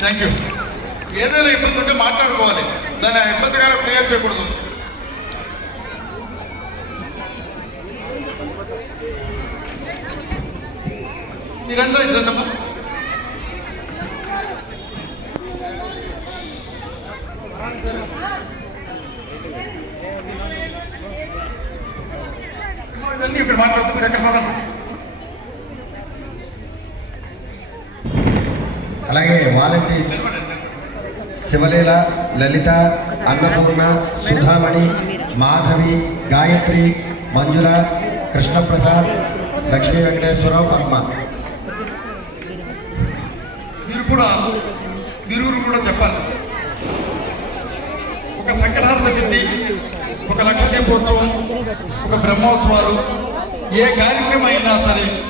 Thank you ఏదైనా ఇబ్బంది ఉంటే మాట్లాడుకోవాలి. దాన్ని ఇబ్బందికరంగా క్లియర్ చేయకూడదు. ఇవన్నీ ఇక్కడ మాట్లాడుతూ మీరు ఎక్కడ అలాగే వాలంటీర్స్ శివలీల లలిత అన్నపూర్ణ సుధామణి మాధవి గాయత్రి మంజుల కృష్ణప్రసాద్ లక్ష్మీ వెంకటేశ్వరరావు పద్మ. కూడా మీరు కూడా చెప్పాలి. ఒక సంకటార్థ చెంది ఒక లక్ష దీపోత్సవం ఒక బ్రహ్మోత్సవాలు ఏ కార్యక్రమం అయినా సరే